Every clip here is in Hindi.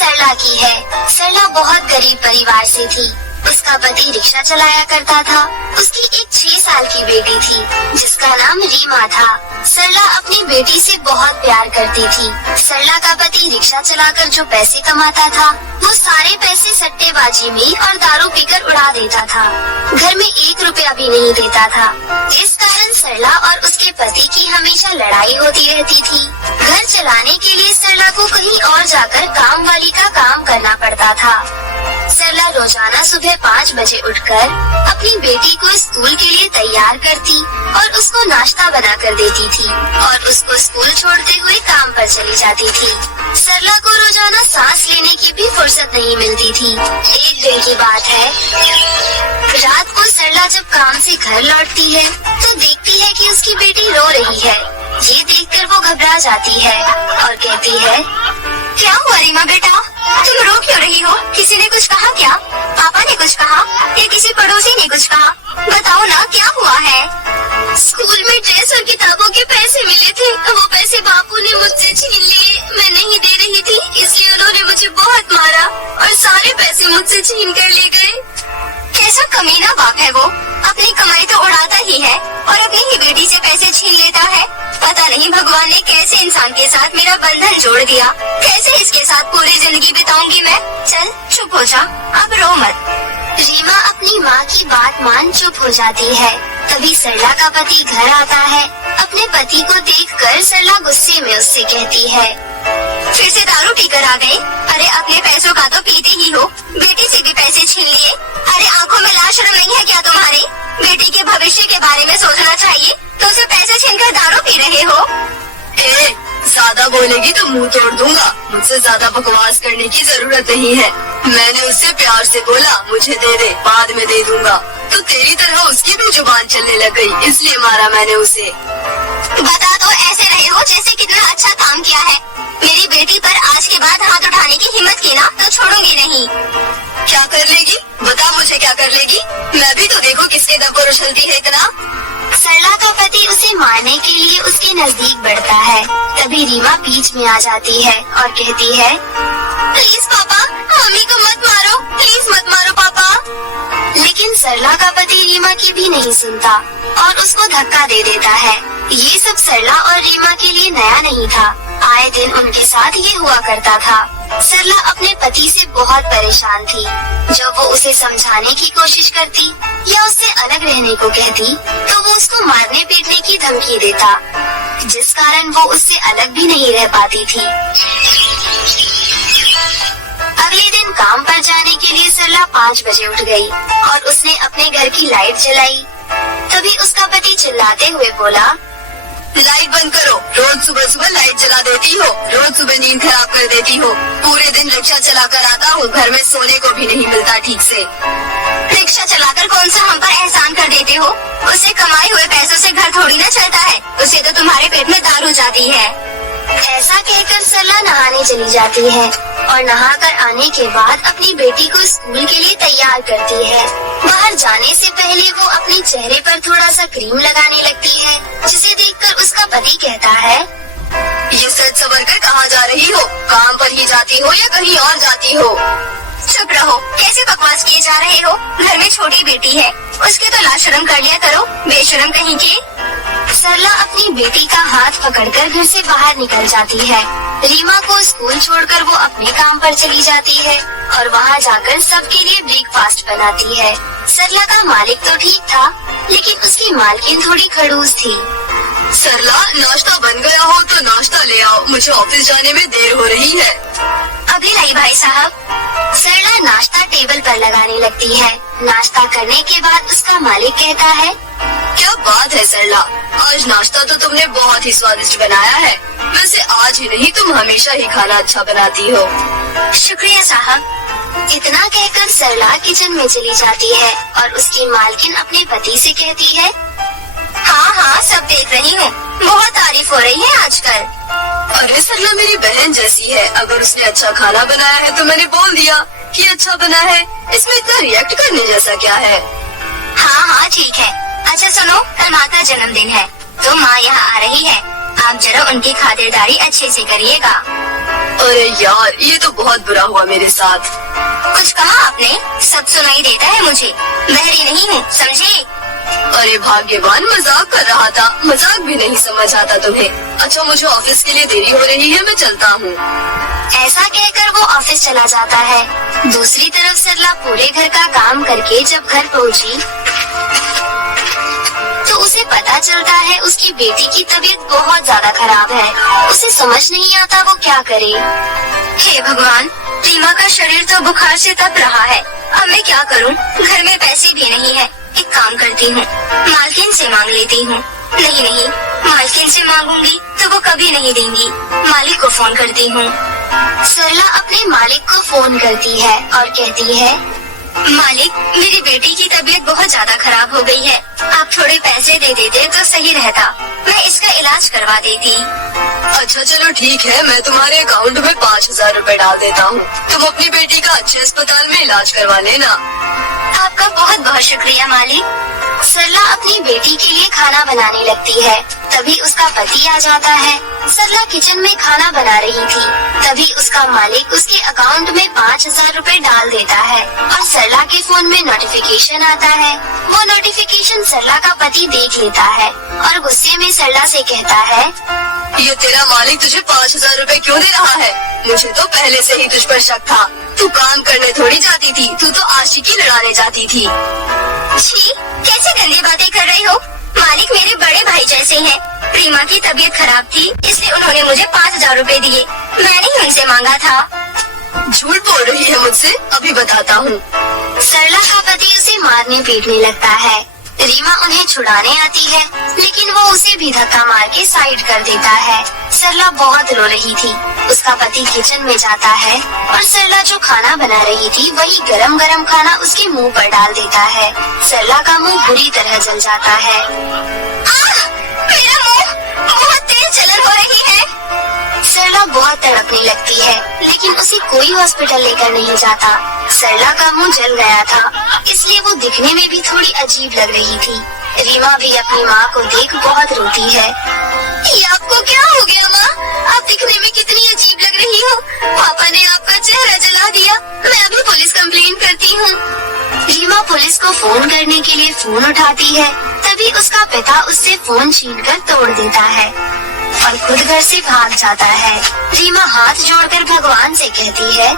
सरला की है। सरला बहुत गरीब परिवार से थी। उसका पति रिक्शा चलाया करता था। उसकी एक 6 साल की बेटी थी जिसका नाम रीमा था। सरला अपनी बेटी से बहुत प्यार करती थी। सरला का पति रिक्शा चलाकर जो पैसे कमाता था वो सारे पैसे सट्टेबाजी में और दारू पीकर उड़ा देता था। घर में 1 रुपया भी नहीं देता था। इस कारण सरला और उसके पति की हमेशा लड़ाई होती रहती थी। घर चलाने के लिए सरला को कहीं और जाकर काम वाली का काम करना पड़ता था। सरला रोजाना सुबह 5 बजे उठकर अपनी बेटी को स्कूल के लिए तैयार करती और उसको नाश्ता बना कर देती थी और उसको स्कूल छोड़ते हुए काम पर चली जाती थी। सरला को रोजाना सांस लेने की भी फुर्सत नहीं मिलती थी। एक दिन की बात है, रात को सरला जब काम से घर लौटती है तो देखती है कि उसकी बेटी रो रही है। ये देखकर वो घबरा जाती है और कहती है, क्या हुआ रीमा बेटा, तुम रो क्यों रही हो? किसी ने कुछ कहा क्या? पापा ने कुछ कहा या किसी पड़ोसी ने कुछ कहा? बताओ ना, क्या हुआ है? स्कूल में ड्रेस और किताबों के पैसे मिले थे, वो पैसे बापू ने मुझसे छीन लिए। मैं नहीं दे रही थी इसलिए उन्होंने मुझे बहुत मारा और सारे पैसे मुझसे छीन कर ले गए। कैसा कमीना बाप है वो, अपनी कमाई तो उड़ाता ही है और अपनी ही बेटी से पैसे छीन लेता है। पता नहीं भगवान ने कैसे इंसान के साथ मेरा बंधन जोड़ दिया। कैसे इसके साथ पूरी जिंदगी बिताऊंगी मैं। चल चुप हो जा, अब रो मत। रीमा अपनी माँ की बात मान चुप हो जाती है। तभी सरला का पति घर आता है। अपने पति को देखकर सरला गुस्से में उससे कहती है, फिर से दारू पीकर आ गए? अरे अपने पैसों का तो पीते ही हो, बेटी से भी पैसे छीन लिए। अरे आंखों में लाज शर्म नहीं है क्या तुम्हारे? बेटी के भविष्य के बारे में सोचना चाहिए, तो उसे पैसे छीनकर दारू पी रहे हो। ज्यादा बोलेगी तो मुंह तोड़ दूंगा। मुझसे ज्यादा बकवास करने की जरूरत नहीं है। मैंने उससे प्यार से बोला मुझे दे दे, बाद में दे दूंगा। तो तेरी तरह उसकी भी जुबान चलने लग गई, इसलिए मारा मैंने उसे। बता तो ऐसे रहे हो जैसे कितना अच्छा काम किया है। मेरी बेटी पर आज के बाद हाथ उठाने की हिम्मत की ना तो छोड़ूंगी नहीं। क्या कर लेगी? बता मुझे क्या कर लेगी? मैं भी तो देखो किसके दम पर उछलती है इतना। सरला का पति उसे मारने के लिए उसके नजदीक बढ़ता है। तभी रीमा बीच में आ जाती है और कहती है, प्लीज पापा, मम्मी को मत मारो, प्लीज मत मारो पापा। लेकिन सरला का पति रीमा की भी नहीं सुनता और उसको धक्का दे देता है। ये सब सरला और रीमा के लिए नया नहीं था। आए दिन उनके साथ ये हुआ करता था। सरला अपने पति से बहुत परेशान थी। जब वो उसे समझाने की कोशिश करती या उससे अलग रहने को कहती तो वो उसको मारने पीटने की धमकी देता, जिस कारण वो उससे अलग भी नहीं रह पाती थी। अगले दिन काम पर जाने के लिए सरला 5 बजे उठ गई और उसने अपने घर की लाइट जलाई। तभी उसका पति चिल्लाते हुए बोला, लाइट बंद करो, रोज सुबह सुबह लाइट जला देती हो, रोज सुबह नींद खराब कर देती हो। पूरे दिन रिक्शा चलाकर आता हूँ, घर में सोने को भी नहीं मिलता ठीक से। रिक्शा चलाकर कौन सा हम पर एहसान कर देते हो? उसे कमाए हुए पैसों से घर थोड़ी ना चलता है, उसे तो तुम्हारे पेट में दारू जाती है। ऐसा कहकर सरला नहाने चली जाती है और नहाकर आने के बाद अपनी बेटी को स्कूल के लिए तैयार करती है। बाहर जाने से पहले वो अपने चेहरे पर थोड़ा सा क्रीम लगाने लगती है, जिसे देखकर उसका पति कहता है, ये सच सवर कर कहाँ जा रही हो? काम पर ही जाती हो या कहीं और जाती हो? चुप रहो, कैसे बकवास किए जा रहे हो? घर में छोटी बेटी है, उसके तो लाज शर्म कर लिया करो, बेशरम कहीं के। सरला अपनी बेटी का हाथ पकड़कर घर से बाहर निकल जाती है। रीमा को स्कूल छोड़कर वो अपने काम पर चली जाती है और वहाँ जाकर सबके लिए ब्रेकफास्ट बनाती है। सरला का मालिक तो ठीक था, लेकिन उसकी मालकिन थोड़ी खड़ूस थी। सरला, नाश्ता बन गया हो तो नाश्ता ले आओ, मुझे ऑफिस जाने में देर हो रही है। अभी लाई भाई साहब। सरला नाश्ता टेबल पर लगाने लगती है। नाश्ता करने के बाद उसका मालिक कहता है, क्या बात है सरला, आज नाश्ता तो तुमने बहुत ही स्वादिष्ट बनाया है। वैसे आज ही नहीं, तुम हमेशा ही खाना अच्छा बनाती हो। शुक्रिया साहब। इतना कहकर सरला किचन में चली जाती है और उसकी मालकिन अपने पति से कहती है, हाँ हाँ सब देख रही हूँ, बहुत तारीफ हो रही है आजकल। अरे सरला मेरी बहन जैसी है, अगर उसने अच्छा खाना बनाया है तो मैंने बोल दिया कि अच्छा बना है, इसमें इतना रिएक्ट करने जैसा क्या है? हाँ हाँ ठीक है। अच्छा सुनो, कल माँ का जन्मदिन है तो माँ यहाँ आ रही है, आप जरा उनकी खातिरदारी अच्छे से करिएगा। अरे यार, ये तो बहुत बुरा हुआ मेरे साथ। कुछ कहा आपने? सब सुनाई देता है मुझे, बहरी नहीं हूँ, समझे? अरे भाग्यवान, मजाक कर रहा था। मजाक भी नहीं समझ आता तुम्हें। अच्छा, मुझे ऑफिस के लिए देरी हो रही है, मैं चलता हूँ। ऐसा कहकर वो ऑफिस चला जाता है। दूसरी तरफ सरला पूरे घर का काम करके जब घर पहुँची तो उसे पता चलता है उसकी बेटी की तबीयत बहुत ज्यादा खराब है। उसे समझ नहीं आता वो क्या करे। हे भगवान, रीमा का शरीर तो बुखार से तप रहा है। अब मैं क्या करूं? घर में पैसे भी नहीं है। एक काम करती हूँ, मालकिन से मांग लेती हूँ। नहीं, मालकिन से मांगूंगी तो वो कभी नहीं देंगी। मालिक को फोन करती हूँ। सरला अपने मालिक को फोन करती है और कहती है, मालिक, मेरी बेटी की तबीयत बहुत ज्यादा खराब हो गई है। आप थोड़े पैसे दे देते तो सही रहता, मैं इसका इलाज करवा देती। अच्छा चलो ठीक है, मैं तुम्हारे अकाउंट में 5,000 रूपए डाल देता हूँ। तुम अपनी बेटी का अच्छे अस्पताल में इलाज करवा लेना। आपका बहुत बहुत शुक्रिया मालिक। सरला अपनी बेटी के लिए खाना बनाने लगती है। तभी उसका पति आ जाता है। सरला किचन में खाना बना रही थी। तभी उसका मालिक उसके अकाउंट में 5,000 रूपए डाल देता है और सरला के फोन में नोटिफिकेशन आता है। वो नोटिफिकेशन सरला का पति देख लेता है और गुस्से में सरला से कहता है, ये तेरा मालिक तुझे 5,000 रूपए क्यों दे रहा है? मुझे तो पहले से ही तुझ पर शक था। तू काम करने थोड़ी जाती थी, तू तो आशिकी लड़ाने जाती थी। छी, कैसे गंदी बातें कर रही हो? मालिक मेरे बड़े भाई जैसे हैं। रीमा की तबीयत खराब थी, इसलिए उन्होंने मुझे 5,000 रूपए दिए। मैंने ही उनसे मांगा था। झूठ बोल रही है मुझसे, अभी बताता हूँ। सरला का पति उसे मारने पीटने लगता है। रीमा उन्हें छुड़ाने आती है, लेकिन वो उसे भी धक्का मार के साइड कर देता है। सरला बहुत रो रही थी। उसका पति किचन में जाता है और सरला जो खाना बना रही थी वही गरम गरम खाना उसके मुंह पर डाल देता है। सरला का मुंह बुरी तरह जल जाता है। मेरा मुंह, बहुत तेज जलन हो रही है। सरला बहुत तड़पने लगती है, लेकिन उसे कोई हॉस्पिटल लेकर नहीं जाता। सरला का मुंह जल गया था, इसलिए वो दिखने में भी थोड़ी अजीब लग रही थी। रीमा भी अपनी माँ को देख बहुत रोती है। ये आपको क्या हो गया माँ? आप दिखने में कितनी अजीब लग रही हो। पापा ने आपका चेहरा जला दिया। मैं अभी पुलिस कंप्लेन करती हूँ। रीमा पुलिस को फोन करने के लिए फोन उठाती है। तभी उसका पिता उससे फोन छीनकर तोड़ देता है और खुद घर से भाग जाता है। रीमा हाथ जोड़कर भगवान से कहती है,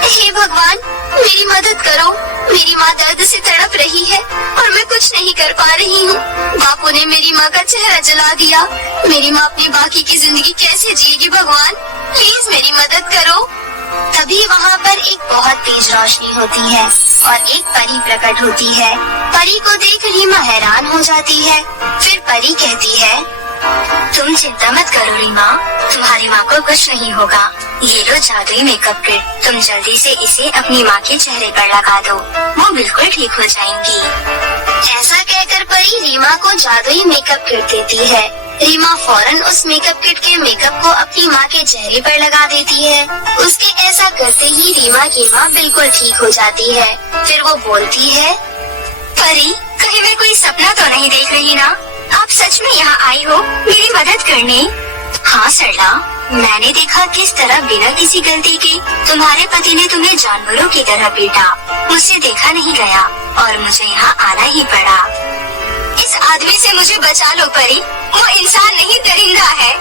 हे भगवान, मेरी मदद करो। मेरी माँ दर्द से तड़प रही है और मैं कुछ नहीं कर पा रही हूँ। बापू ने मेरी माँ का चेहरा जला दिया। मेरी माँ अपनी बाकी की जिंदगी कैसे जिएगी? भगवान, प्लीज मेरी मदद करो। तभी वहाँ पर एक बहुत तेज रोशनी होती है और एक परी प्रकट होती है। परी को देख रीमा हैरान हो जाती है। फिर परी कहती है, तुम चिंता मत करो रीमा, तुम्हारी माँ को कुछ नहीं होगा। ये लो जादुई मेकअप किट, तुम जल्दी से इसे अपनी माँ के चेहरे पर लगा दो, वो बिल्कुल ठीक हो जाएंगी। ऐसा कहकर परी रीमा को जादुई मेकअप किट देती है। रीमा फौरन उस मेकअप किट के मेकअप को अपनी माँ के चेहरे पर लगा देती है। उसके ऐसा करते ही रीमा की माँ बिल्कुल ठीक हो जाती है। फिर वो बोलती है, परी, कहीं मैं कोई सपना तो नहीं देख रही ना? आप सच में यहाँ आई हो मेरी मदद करने? हाँ सरला, मैंने देखा किस तरह बिना किसी गलती के तुम्हारे पति ने तुम्हें जानवरों की तरह पीटा। मुझसे देखा नहीं गया और मुझे यहाँ आना ही पड़ा। इस आदमी से मुझे बचा लो परी, वो इंसान नहीं दरिंदा है।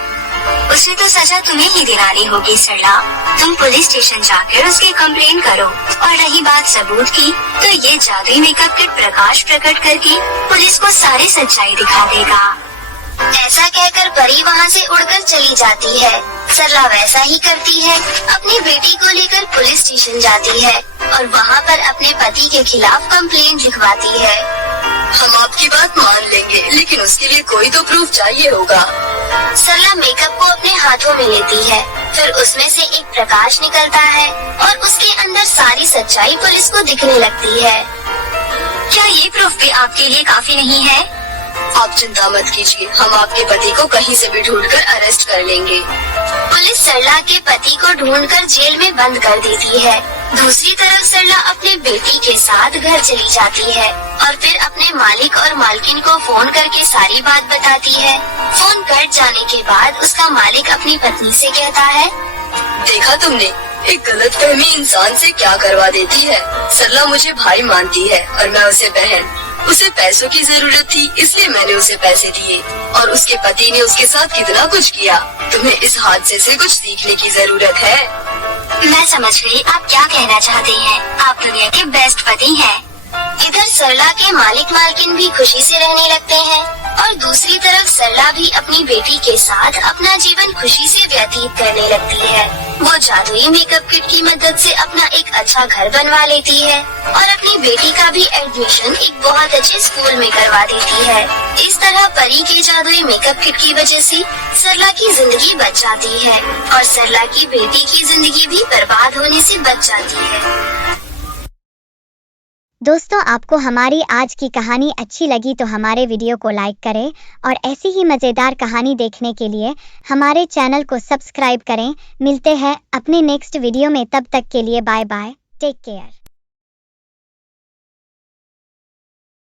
उसे तो सजा तुम्हें ही दिलानी होगी सरला। तुम पुलिस स्टेशन जाकर उसकी कंप्लेन करो। और रही बात सबूत की, तो ये जादुई मेकअप किट प्रकाश प्रकट करके पुलिस को सारी सच्चाई दिखा देगा। ऐसा कहकर परी वहाँ से उड़कर चली जाती है। सरला वैसा ही करती है, अपनी बेटी को लेकर पुलिस स्टेशन जाती है और वहाँ पर अपने पति के खिलाफ कंप्लेन लिखवाती है। हम आपकी बात मान लेंगे, लेकिन उसके लिए कोई तो प्रूफ चाहिए होगा। सरला मेकअप को अपने हाथों में लेती है। फिर उसमें से एक प्रकाश निकलता है और उसके अंदर सारी सच्चाई पुलिस को दिखने लगती है। क्या ये प्रूफ भी आपके लिए काफी नहीं है? आप चिंता मत कीजिए, हम आपके पति को कहीं से भी ढूंढकर अरेस्ट कर लेंगे। पुलिस सरला के पति को ढूंढकर जेल में बंद कर देती है। दूसरी तरफ सरला अपने बेटी के साथ घर चली जाती है और फिर अपने मालिक और मालकिन को फोन करके सारी बात बताती है। फोन कट जाने के बाद उसका मालिक अपनी पत्नी से कहता है, देखा तुमने, एक गलतफहमी इंसान से क्या करवा देती है। सरला मुझे भाई मानती है और मैं उसे बहन। उसे पैसों की जरूरत थी, इसलिए मैंने उसे पैसे दिए और उसके पति ने उसके साथ कितना कुछ किया। तुम्हें इस हादसे से कुछ सीखने की जरूरत है। मैं समझ गई आप क्या कहना चाहते हैं। आप दुनिया के बेस्ट पति हैं। इधर सरला के मालिक मालकिन भी खुशी से रहने लगते हैं और दूसरी तरफ सरला भी अपनी बेटी के साथ अपना जीवन खुशी से व्यतीत करने लगती है। वो जादुई मेकअप किट की मदद से अपना एक अच्छा घर बनवा लेती है और अपनी बेटी का भी एडमिशन एक बहुत अच्छे स्कूल में करवा देती है। इस तरह परी के जादुई मेकअप किट की वजह से सरला की जिंदगी बच जाती है और सरला की बेटी की जिंदगी भी बर्बाद होने से बच जाती है। दोस्तों, आपको हमारी आज की कहानी अच्छी लगी तो हमारे वीडियो को लाइक करें और ऐसी ही मज़ेदार कहानी देखने के लिए हमारे चैनल को सब्सक्राइब करें। मिलते हैं अपने नेक्स्ट वीडियो में, तब तक के लिए बाय बाय, टेक केयर।